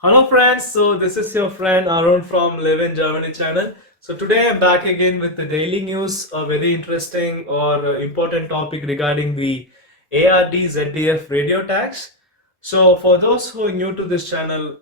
Hello friends, so this is your friend Arun from Live in Germany channel. So today I'm back again with the daily news, a very interesting or important topic regarding the ARD ZDF radio tax. So for those who are new to this channel,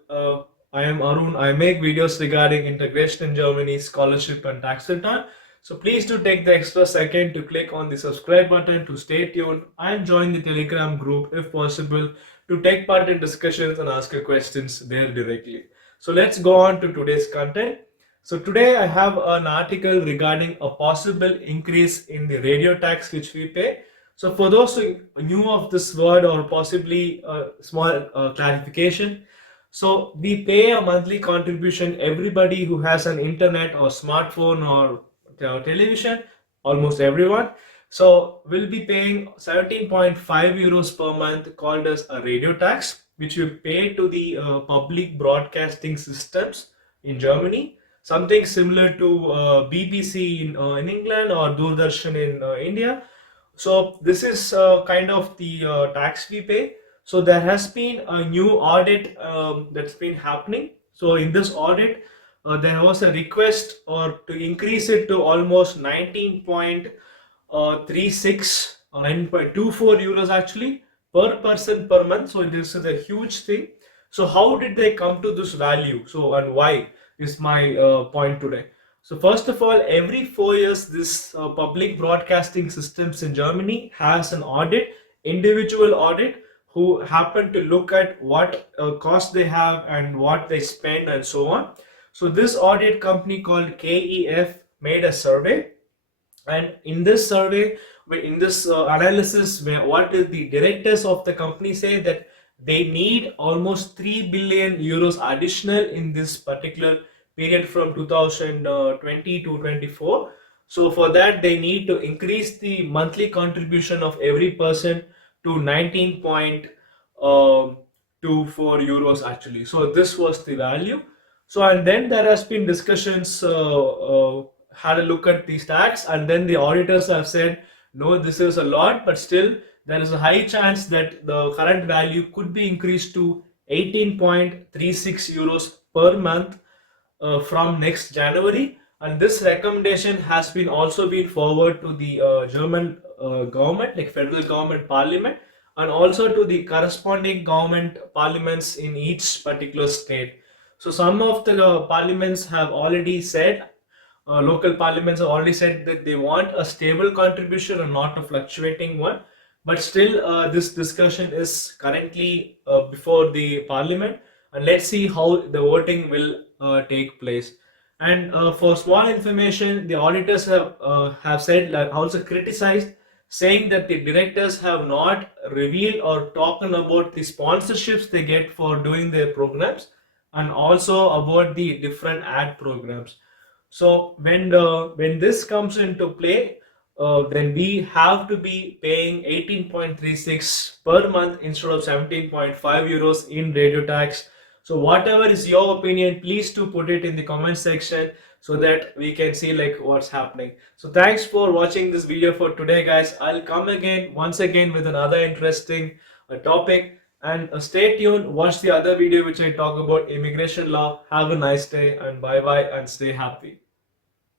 I am Arun. I make videos regarding integration in Germany, scholarship and tax return. So please do take the extra second to click on the subscribe button to stay tuned and join the Telegram group if possible to take part in discussions and ask your questions there directly. So let's go on to today's content. So today I have an article regarding a possible increase in the radio tax which we pay. So for those who knew of this word or possibly a small clarification, so we pay a monthly contribution. Everybody who has an internet or smartphone or television, almost everyone. So we'll be paying 17.5 euros per month called as a radio tax, which we pay to the public broadcasting systems in Germany. Something similar to BBC in England or Doordarshan in India. So this is kind of the tax we pay. So there has been a new audit that's been happening. So in this audit, there was a request or to increase it to almost 19.36 or 9.24 euros actually per person per month. So this is a huge thing. So how did they come to this value? So and why is my point today. So first of all, every 4 years, this public broadcasting systems in Germany has an audit, individual audit, who happen to look at what cost they have and what they spend and so on. So this audit company called KEF made a survey, and in this survey, in this analysis, what did the directors of the company say that they need almost 3 billion euros additional in this particular period from 2020 to 24. So for that they need to increase the monthly contribution of every person to 19.24 euros actually. So this was the value. So and then there has been discussions, had a look at the stats, and then the auditors have said no, this is a lot, but still there is a high chance that the current value could be increased to 18.36 euros per month from next January. And this recommendation has been also been forwarded to the German government, like federal government parliament, and also to the corresponding government parliaments in each particular state. So some of the parliaments have already said, local parliaments have already said that they want a stable contribution and not a fluctuating one. But still, this discussion is currently before the parliament, and let's see how the voting will take place. And for small information, the auditors have said, like, also criticized, saying that the directors have not revealed or talked about the sponsorships they get for doing their programs, and also about the different ad programs. So when this comes into play, then we have to be paying 18.36 per month instead of 17.5 euros in radio tax. So whatever is your opinion, please do put it in the comment section so that we can see like what's happening. So thanks for watching this video for today, guys. I'll come again once again with another interesting topic, and stay tuned. Watch the other video which I talk about immigration law. Have a nice day and bye bye and stay happy.